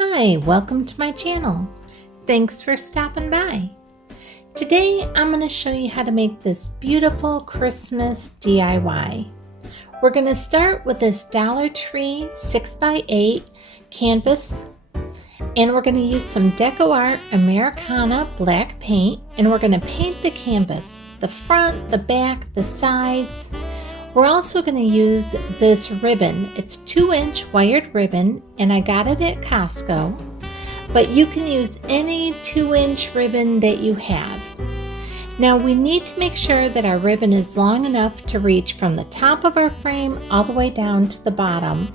Hi, welcome to my channel. Thanks for stopping by. Today I'm going to show you how to make this beautiful Christmas DIY. We're going to start with this Dollar Tree 6x8 canvas, and we're going to use some Deco Art Americana black paint, and we're going to paint the canvas, the front, the back, the sides. We're also going to use this ribbon. It's 2-inch wired ribbon, and I got it at Costco, but you can use any 2-inch ribbon that you have. Now we need to make sure that our ribbon is long enough to reach from the top of our frame all the way down to the bottom,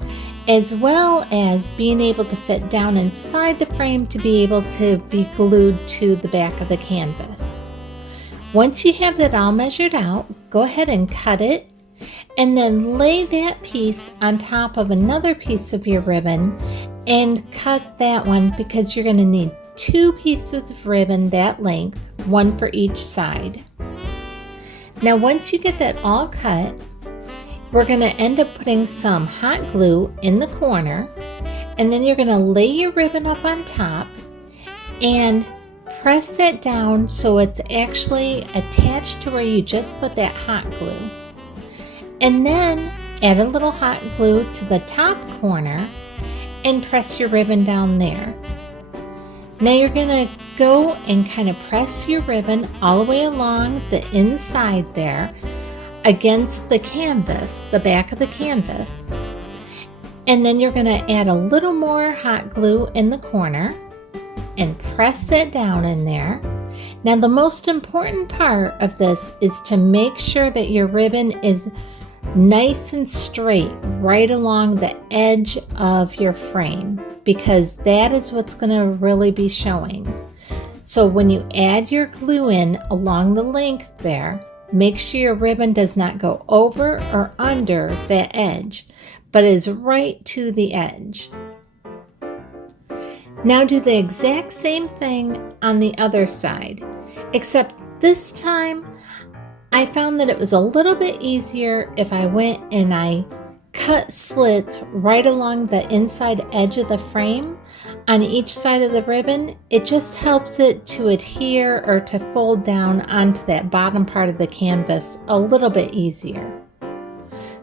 as well as being able to fit down inside the frame to be able to be glued to the back of the canvas. Once you have that all measured out, go ahead and cut it, and then lay that piece on top of another piece of your ribbon and cut that one, because you're going to need 2 pieces of ribbon that length, one for each side. Now once you get that all cut, we're going to end up putting some hot glue in the corner, and then you're going to lay your ribbon up on top and press that down so it's actually attached to where you just put that hot glue. And then add a little hot glue to the top corner and press your ribbon down there. Now you're going to go and kind of press your ribbon all the way along the inside there against the canvas, the back of the canvas. And then you're going to add a little more hot glue in the corner and press it down in there. Now the most important part of this is to make sure that your ribbon is nice and straight right along the edge of your frame, because that is what's going to really be showing. So when you add your glue in along the length there, make sure your ribbon does not go over or under that edge, but is right to the edge. Now do the exact same thing on the other side, except this time I found that it was a little bit easier if I went and I cut slits right along the inside edge of the frame on each side of the ribbon. It just helps it to adhere or to fold down onto that bottom part of the canvas a little bit easier.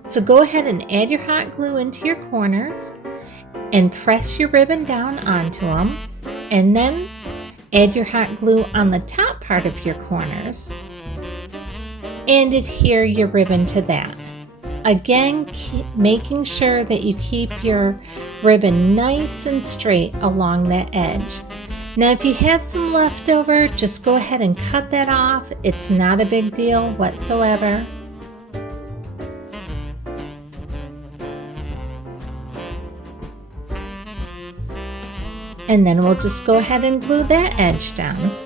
So go ahead and add your hot glue into your corners and press your ribbon down onto them, and then add your hot glue on the top part of your corners and adhere your ribbon to that. Again, keep making sure that you keep your ribbon nice and straight along that edge. Now if you have some leftover, just go ahead and cut that off. It's not a big deal whatsoever. And then we'll just go ahead and glue that edge down.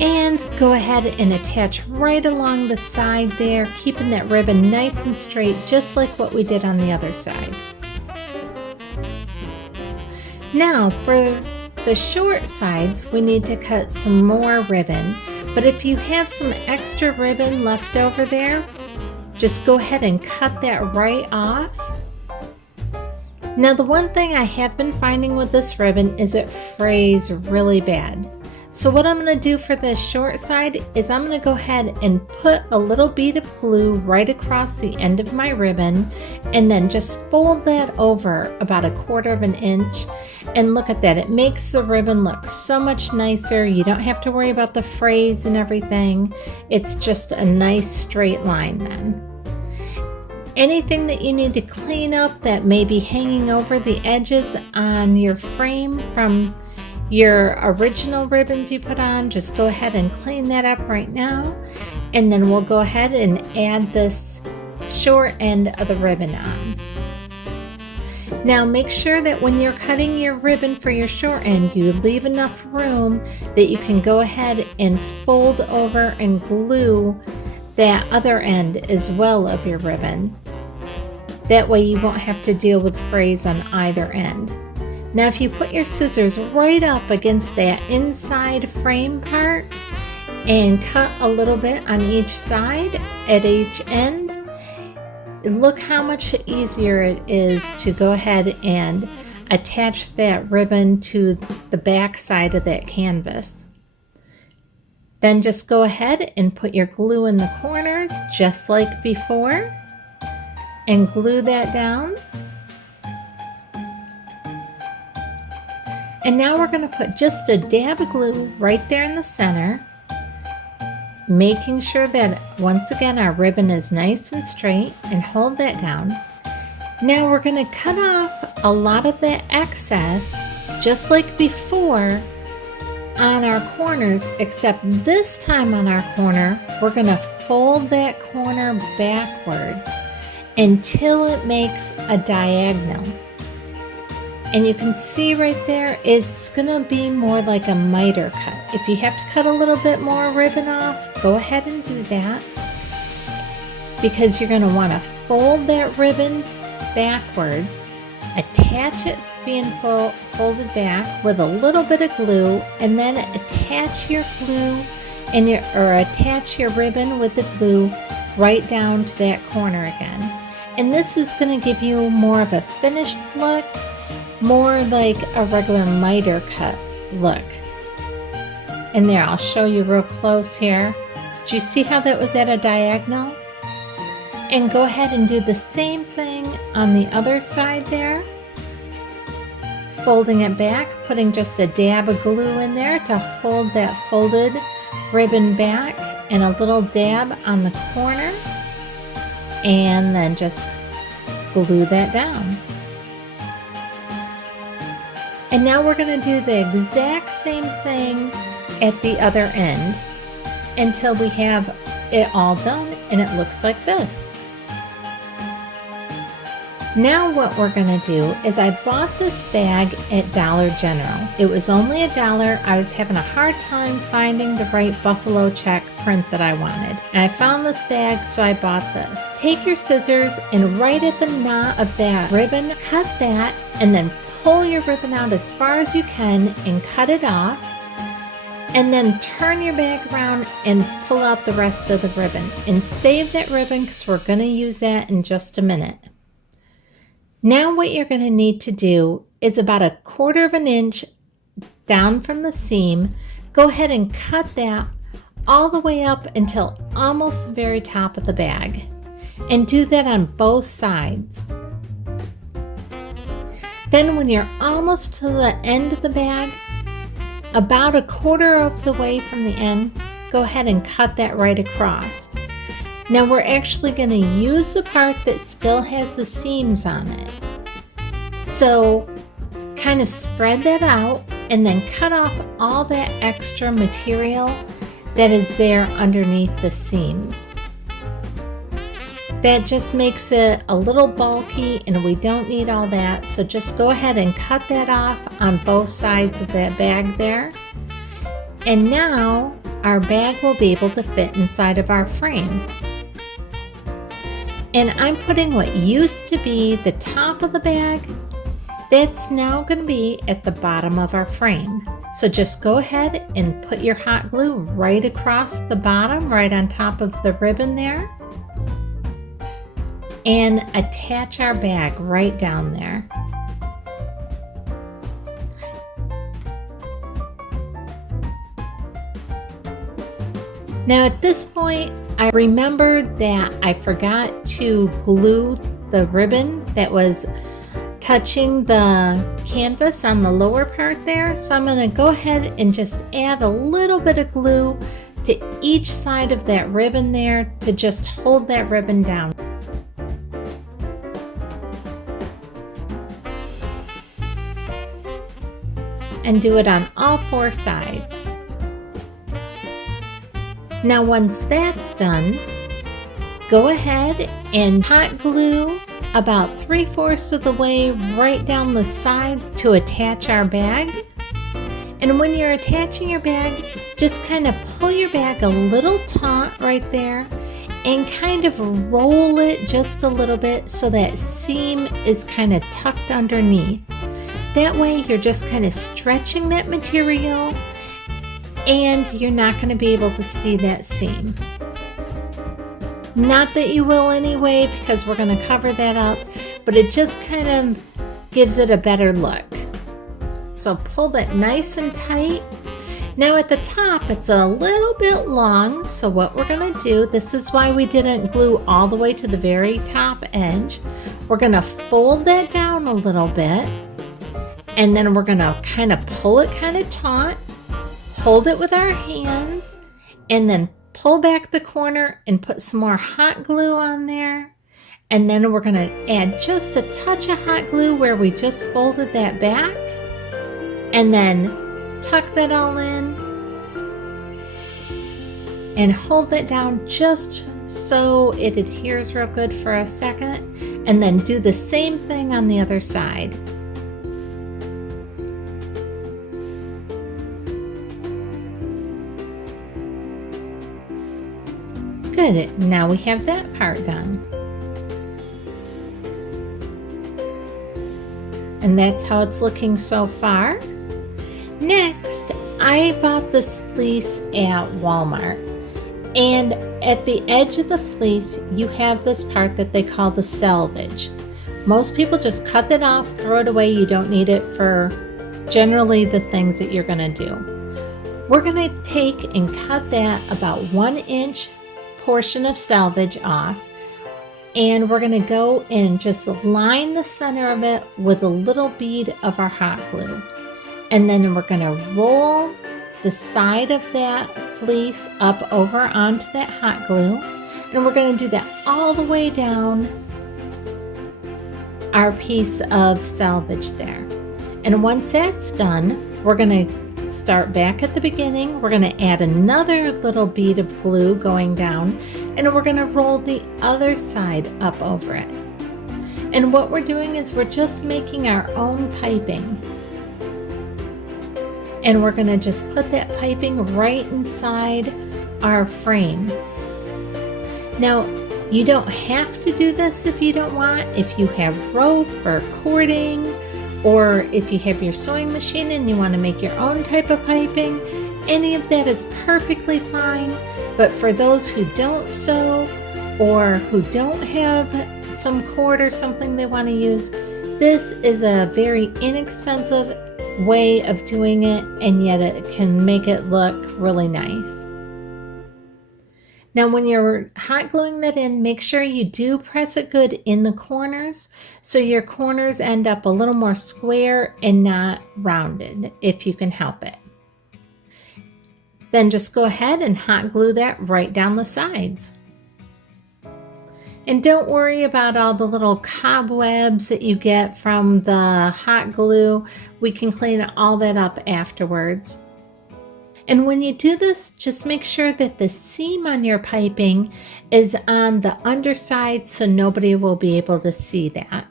And go ahead and attach right along the side there, keeping that ribbon nice and straight, just like what we did on the other side. Now for the short sides, we need to cut some more ribbon, but if you have some extra ribbon left over there, just go ahead and cut that right off. Now the one thing I have been finding with this ribbon is it frays really bad. So what I'm going to do for this short side is I'm going to go ahead and put a little bead of glue right across the end of my ribbon, and then just fold that over about 1/4 inch. And look at that, it makes the ribbon look so much nicer. You don't have to worry about the frays and everything. It's just a nice straight line then. Anything that you need to clean up that may be hanging over the edges on your frame from your original ribbons you put on, just go ahead and clean that up right now, and then we'll go ahead and add this short end of the ribbon on. Now make sure that when you're cutting your ribbon for your short end, you leave enough room that you can go ahead and fold over and glue that other end as well of your ribbon. That way you won't have to deal with frays on either end. Now if you put your scissors right up against that inside frame part, and cut a little bit on each side at each end. Look how much easier it is to go ahead and attach that ribbon to the back side of that canvas. Then just go ahead and put your glue in the corners just like before and glue that down. And now we're going to put just a dab of glue right there in the center, making sure that once again our ribbon is nice and straight, and hold that down. Now we're going to cut off a lot of that excess just like before on our corners, except this time on our corner we're going to fold that corner backwards until it makes a diagonal. And you can see right there, it's gonna be more like a miter cut. If you have to cut a little bit more ribbon off, go ahead and do that, because you're gonna wanna fold that ribbon backwards, attach it being folded back with a little bit of glue, and then attach your glue and attach your ribbon with the glue right down to that corner again. And this is gonna give you more of a finished look, more like a regular miter cut look. And there, I'll show you real close here. Do you see how that was at a diagonal? And go ahead and do the same thing on the other side there. Folding it back, putting just a dab of glue in there to hold that folded ribbon back, and a little dab on the corner, and then just glue that down. And now we're going to do the exact same thing at the other end until we have it all done and it looks like this. Now what we're going to do is, I bought this bag at Dollar General. It was only $1. I was having a hard time finding the right buffalo check print that I wanted. And I found this bag, so I bought this. Take your scissors and right at the knot of that ribbon, cut that, and then pull your ribbon out as far as you can and cut it off. And then turn your bag around and pull out the rest of the ribbon. And save that ribbon because we're going to use that in just a minute. Now what you're going to need to do is about 1/4 inch down from the seam. Go ahead and cut that all the way up until almost the very top of the bag. And do that on both sides. Then when you're almost to the end of the bag, about 1/4 of the way from the end, go ahead and cut that right across. Now we're actually going to use the part that still has the seams on it. So kind of spread that out and then cut off all that extra material that is there underneath the seams. That just makes it a little bulky and we don't need all that. So just go ahead and cut that off on both sides of that bag there. And now our bag will be able to fit inside of our frame. And I'm putting what used to be the top of the bag, that's now going to be at the bottom of our frame. So just go ahead and put your hot glue right across the bottom, right on top of the ribbon there. And attach our bag right down there. Now at this point, I remembered that I forgot to glue the ribbon that was touching the canvas on the lower part there. So I'm going to go ahead and just add a little bit of glue to each side of that ribbon there to just hold that ribbon down. And do it on all 4 sides. Now once that's done, go ahead and hot glue about 3/4 of the way right down the side to attach our bag. And when you're attaching your bag, just kind of pull your bag a little taut right there and kind of roll it just a little bit so that seam is kind of tucked underneath. That way you're just kind of stretching that material and you're not going to be able to see that seam. Not that you will anyway, because we're going to cover that up, but it just kind of gives it a better look. So pull that nice and tight. Now at the top, it's a little bit long, so what we're going to do, this is why we didn't glue all the way to the very top edge. We're going to fold that down a little bit, and then we're going to kind of pull it kind of taut, hold it with our hands, and then pull back the corner and put some more hot glue on there. And then we're going to add just a touch of hot glue where we just folded that back, and then tuck that all in and hold that down just so it adheres real good for a second, and then do the same thing on the other side. Good, now we have that part done. And that's how it's looking so far. Next, I bought this fleece at Walmart. And at the edge of the fleece, you have this part that they call the selvage. Most people just cut it off, throw it away. You don't need it for generally the things that you're going to do. We're going to take and cut that about 1 inch portion of selvage off, and we're going to go and just line the center of it with a little bead of our hot glue, and then we're going to roll the side of that fleece up over onto that hot glue, and we're going to do that all the way down our piece of selvage there. And once that's done, we're going to start back at the beginning. We're going to add another little bead of glue going down, and we're going to roll the other side up over it. And what we're doing is we're just making our own piping. And we're going to just put that piping right inside our frame. Now, you don't have to do this if you don't want. If you have rope or cording, or if you have your sewing machine and you want to make your own type of piping, any of that is perfectly fine. But for those who don't sew or who don't have some cord or something they want to use, this is a very inexpensive way of doing it, and yet it can make it look really nice. Now when you're hot gluing that in, make sure you do press it good in the corners so your corners end up a little more square and not rounded if you can help it. Then just go ahead and hot glue that right down the sides. And don't worry about all the little cobwebs that you get from the hot glue. We can clean all that up afterwards. And when you do this, just make sure that the seam on your piping is on the underside so nobody will be able to see that.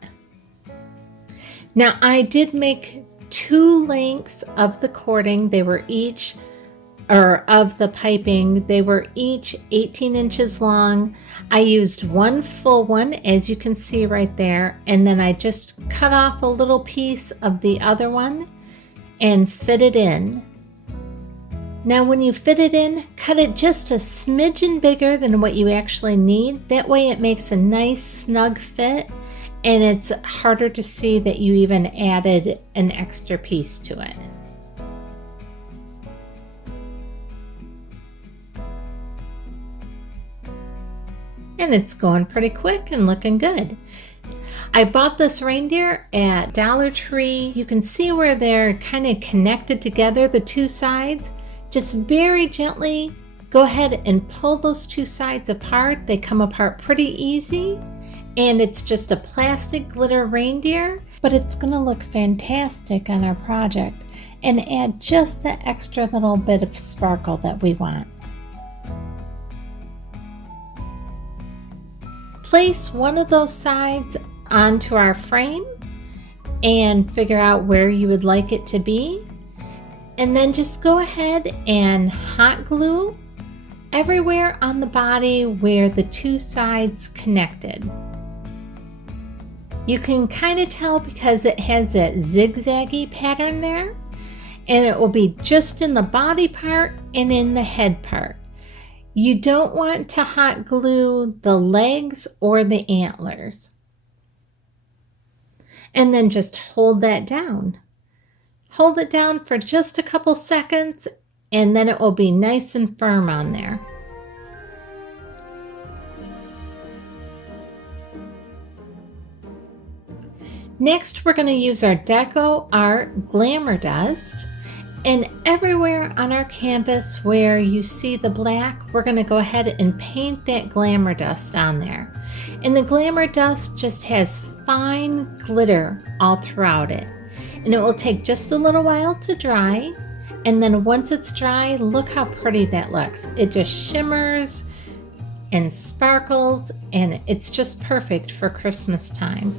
Now I did make 2 lengths of the cording. They were each, or of the piping, they were each 18 inches long. I used one full one, as you can see right there, and then I just cut off a little piece of the other one and fit it in. Now when you fit it in, cut it just a smidgen bigger than what you actually need. That way it makes a nice snug fit, and it's harder to see that you even added an extra piece to it. And it's going pretty quick and looking good. I bought this reindeer at Dollar Tree. You can see where they're kind of connected together, the 2 sides. Just very gently go ahead and pull those 2 sides apart. They come apart pretty easy, and it's just a plastic glitter reindeer, but it's going to look fantastic on our project and add just that extra little bit of sparkle that we want. Place one of those sides onto our frame and figure out where you would like it to be. And then just go ahead and hot glue everywhere on the body where the 2 sides connected. You can kind of tell because it has that zigzaggy pattern there, and it will be just in the body part and in the head part. You don't want to hot glue the legs or the antlers. And then just hold that down. Hold it down for just a couple seconds, and then it will be nice and firm on there. Next, we're going to use our Deco Art Glamour Dust. And everywhere on our canvas where you see the black, we're going to go ahead and paint that glamour dust on there. And the glamour dust just has fine glitter all throughout it. And it will take just a little while to dry. And then once it's dry, look how pretty that looks. It just shimmers and sparkles, and it's just perfect for Christmas time.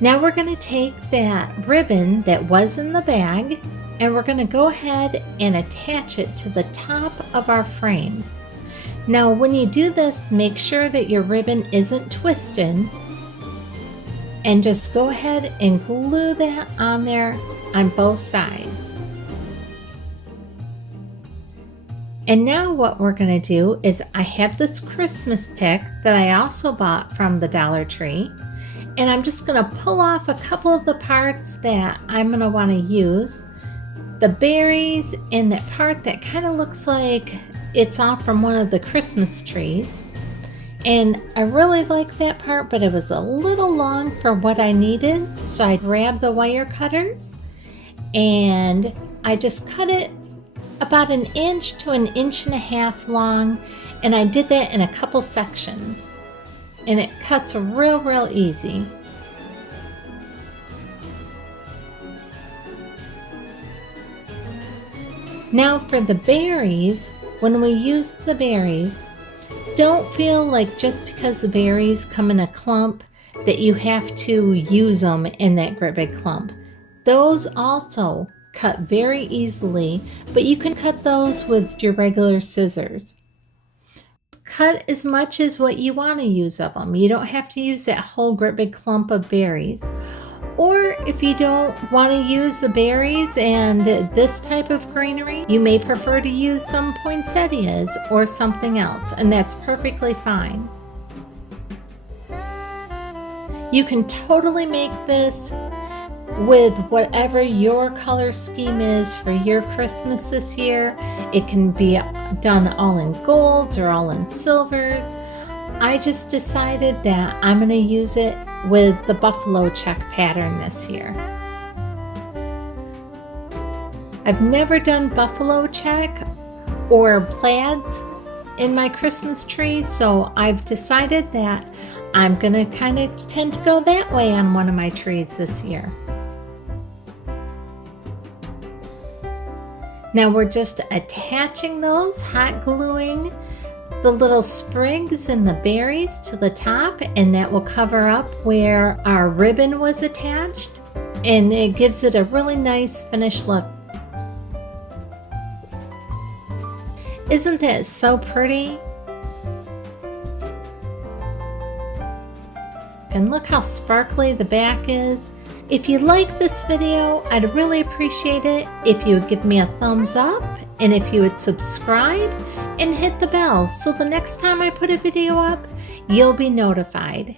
Now we're going to take that ribbon that was in the bag, and we're going to go ahead and attach it to the top of our frame. Now when you do this, make sure that your ribbon isn't twisted, and just go ahead and glue that on there on both sides. And now what we're going to do is, I have this Christmas pick that I also bought from the Dollar Tree, and I'm just going to pull off a couple of the parts that I'm going to want to use. The berries and that part that kind of looks like it's off from one of the Christmas trees. And I really like that part, but it was a little long for what I needed. So I grabbed the wire cutters and I just cut it about 1 inch to 1.5 inches long. And I did that in a couple sections. And it cuts real easy. Now for the berries, when we use the berries, don't feel like just because the berries come in a clump that you have to use them in that great big clump. Those also cut very easily, but you can cut those with your regular scissors. Cut as much as what you want to use of them. You don't have to use that whole great big clump of berries. Or if you don't want to use the berries and this type of greenery, you may prefer to use some poinsettias or something else, and that's perfectly fine. You can totally make this with whatever your color scheme is for your Christmas this year. It can be done all in golds or all in silvers. I just decided that I'm going to use it with the buffalo check pattern this year. I've never done buffalo check or plaids in my Christmas tree, so I've decided that I'm going to kind of tend to go that way on one of my trees this year. Now we're just attaching those, hot gluing the little sprigs and the berries to the top, and that will cover up where our ribbon was attached, and it gives it a really nice finished look. Isn't that so pretty? And look how sparkly the back is. If you like this video, I'd really appreciate it if you would give me a thumbs up, and if you would subscribe and hit the bell so the next time I put a video up, you'll be notified.